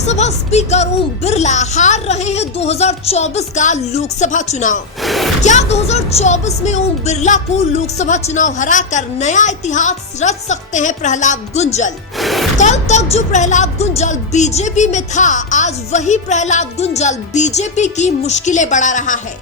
Lok Sabha speaker Om Birla हार रहे हैं 2024 का लोकसभा चुनाव। क्या 2024 में ओम बिरला को लोकसभा चुनाव हराकर नया इतिहास रच सकते हैं प्रहलाद गुंजल? कल तक जो प्रहलाद गुंजल बीजेपी में था, आज वही प्रहलाद गुंजल बीजेपी की मुश्किलें बढ़ा रहा है।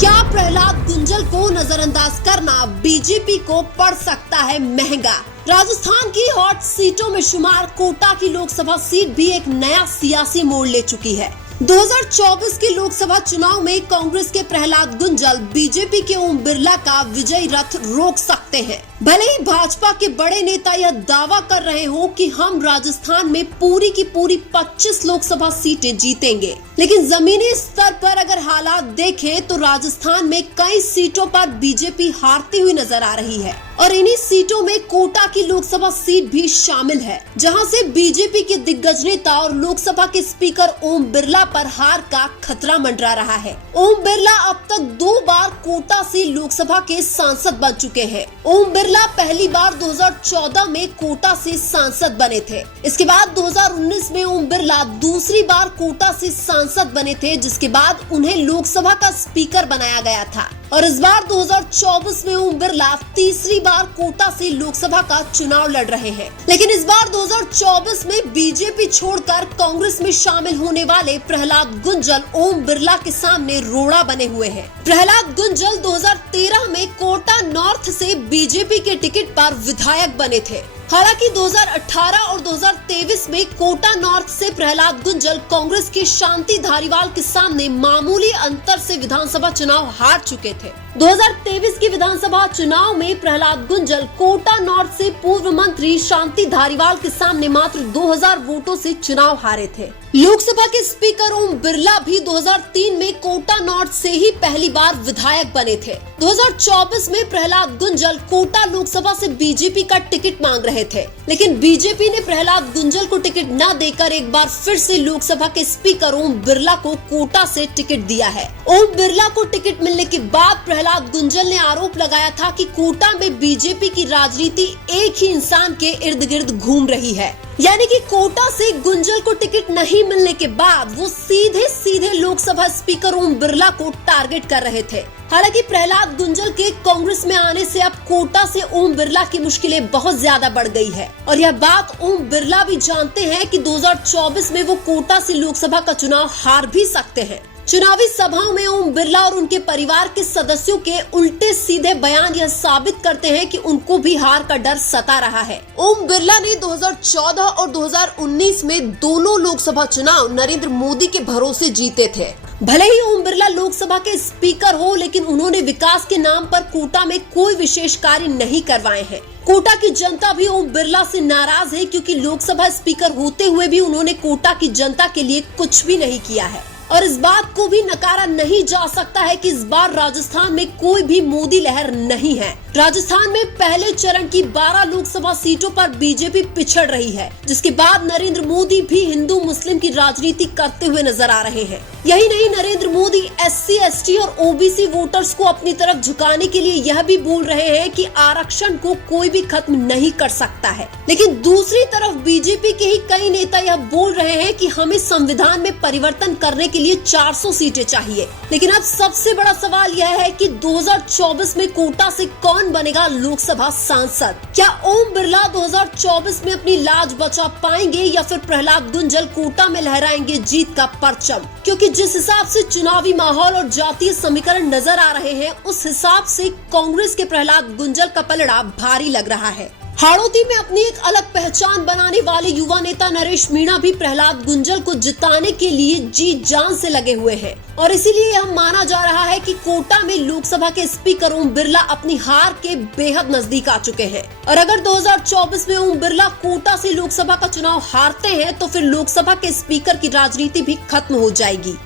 क्या प्रहलाद गुंजल को नजरअंदाज करना बीजेपी को पड़ सकता है महंगा? राजस्थान की हॉट सीटों में शुमार कोटा की लोकसभा सीट भी एक नया सियासी मोड़ ले चुकी है। 2024 के लोकसभा चुनाव में कांग्रेस के प्रहलाद गुंजल बीजेपी के ओम बिरला का विजयी रथ रोक सकते हैं। भले ही भाजपा के बड़े नेता यह दावा कर रहे हो कि हम राजस्थान में पूरी की पूरी 25 लोकसभा सीटें जीतेंगे, लेकिन जमीनी स्तर पर अगर हालात देखें तो राजस्थान में कई सीटों पर बीजेपी हारती हुई नजर आ रही है और इन्हीं सीटों में कोटा की लोकसभा सीट भी शामिल है, जहां से बीजेपी के दिग्गज नेता और लोकसभा के स्पीकर ओम बिरला पर हार का खतरा मंडरा रहा है। ओम बिरला अब तक 2 बार कोटा से लोकसभा के सांसद बन चुके हैं। ओम बिरला पहली बार 2014 में कोटा से सांसद बने थे। इसके बाद 2019 में ओम बिरला दूसरी बार कोटा से सांसद बने थे, जिसके बाद उन्हें लोकसभा का स्पीकर बनाया गया था और इस बार 2024 में ओम बिरला तीसरी बार कोटा से लोकसभा का चुनाव लड़ रहे हैं। लेकिन इस बार 2024 में बीजेपी छोड़कर कांग्रेस में शामिल होने वाले प्रहलाद गुंजल ओम बिरला के सामने रोड़ा बने हुए हैं। प्रहलाद गुंजल 2013 में कोटा नॉर्थ से बीजेपी के टिकट पर विधायक बने थे। हालांकि 2018 और 2023 में कोटा नॉर्थ से प्रहलाद गुंजल कांग्रेस के शांति धारीवाल के सामने मामूली अंतर से विधानसभा चुनाव हार चुके थे। 2023 के विधानसभा चुनाव में प्रहलाद गुंजल कोटा नॉर्थ से पूर्व मंत्री शांति धारीवाल के सामने मात्र 2000 वोटों से चुनाव हारे थे। लोकसभा के स्पीकर ओम बिरला भी 2003 में कोटा नॉर्थ से ही पहली बार विधायक बने थे। 2024 में प्रहलाद गुंजल कोटा लोकसभा से बीजेपी का टिकट मांग रहे थे, लेकिन बीजेपी ने प्रहलाद गुंजल को टिकट न देकर एक बार फिर से लोकसभा के स्पीकर ओम बिरला को कोटा से टिकट दिया है। ओम बिरला को टिकट मिलने के बाद प्रहलाद गुंजल ने आरोप लगाया था कि कोटा में बीजेपी की राजनीति एक ही इंसान के इर्द गिर्द घूम रही है, यानी कि कोटा से गुंजल को टिकट नहीं मिलने के बाद वो सीधे लोकसभा स्पीकर ओम बिरला को टारगेट कर रहे थे। हालांकि प्रहलाद गुंजल के कांग्रेस में आने से अब कोटा से ओम बिरला की मुश्किलें बहुत ज्यादा बढ़ गई है और यह बात ओम बिरला भी जानते हैं कि 2024 में वो कोटा से लोकसभा का चुनाव हार भी सकते हैं। चुनावी सभाओं में ओम बिरला और उनके परिवार के सदस्यों के उल्टे सीधे बयान यह साबित करते हैं कि उनको भी हार का डर सता रहा है। ओम बिरला ने 2014 और 2019 में दोनों लोकसभा चुनाव नरेंद्र मोदी के भरोसे जीते थे। भले ही ओम बिरला लोकसभा के स्पीकर हो, लेकिन उन्होंने विकास के नाम पर कोटा में कोई विशेष कार्य नहीं करवाए हैं। कोटा की जनता भी ओम बिरला से नाराज है, क्योंकि लोकसभा स्पीकर होते हुए भी उन्होंने कोटा की जनता के लिए कुछ भी नहीं किया है। और इस बात को भी नकारा नहीं जा सकता है कि इस बार राजस्थान में कोई भी मोदी लहर नहीं है। राजस्थान में पहले चरण की 12 लोकसभा सीटों पर बीजेपी पिछड़ रही है, जिसके बाद नरेंद्र मोदी भी हिंदू मुस्लिम की राजनीति करते हुए नजर आ रहे हैं। यही नहीं, नरेंद्र मोदी SC, ST और OBC वोटर्स को अपनी तरफ झुकाने के लिए यह भी बोल रहे हैं कि आरक्षण को कोई भी खत्म नहीं कर सकता है। लेकिन दूसरी तरफ बीजेपी के ही कई नेता यह बोल रहे हैं कि हमें संविधान में परिवर्तन करने के लिए 400 सीटें चाहिए। लेकिन अब सबसे बड़ा सवाल यह है कि 2024 में कोटा से कौन बनेगा लोकसभा सांसद? क्या ओम बिरला 2024 में अपनी लाज बचा पाएंगे या फिर प्रहलाद गुंजल कोटा में लहराएंगे जीत का परचम? क्योंकि जिस हिसाब से चुनावी माहौल और जातीय समीकरण नजर आ रहे हैं, उस हिसाब से कांग्रेस के प्रहलाद गुंजल का पलड़ा भारी लग रहा है। हाड़ौती में अपनी एक अलग पहचान बनाने वाले युवा नेता नरेश मीणा भी प्रहलाद गुंजल को जिताने के लिए जी जान से लगे हुए हैं और इसीलिए यह माना जा रहा है कि कोटा में लोकसभा के स्पीकर ओम बिरला अपनी हार के बेहद नजदीक आ चुके हैं। और अगर 2024 में ओम बिरला कोटा से लोकसभा का चुनाव हारते हैं तो फिर लोकसभा के स्पीकर की राजनीति भी खत्म हो जाएगी।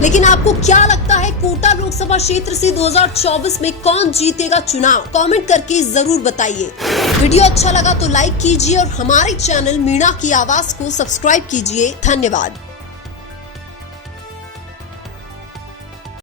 लेकिन आपको क्या लगता है, कोटा लोकसभा क्षेत्र से 2024 में कौन जीतेगा चुनाव? कमेंट करके जरूर बताइए। वीडियो अच्छा लगा तो लाइक कीजिए और हमारे चैनल मीणा की आवाज को सब्सक्राइब कीजिए। धन्यवाद।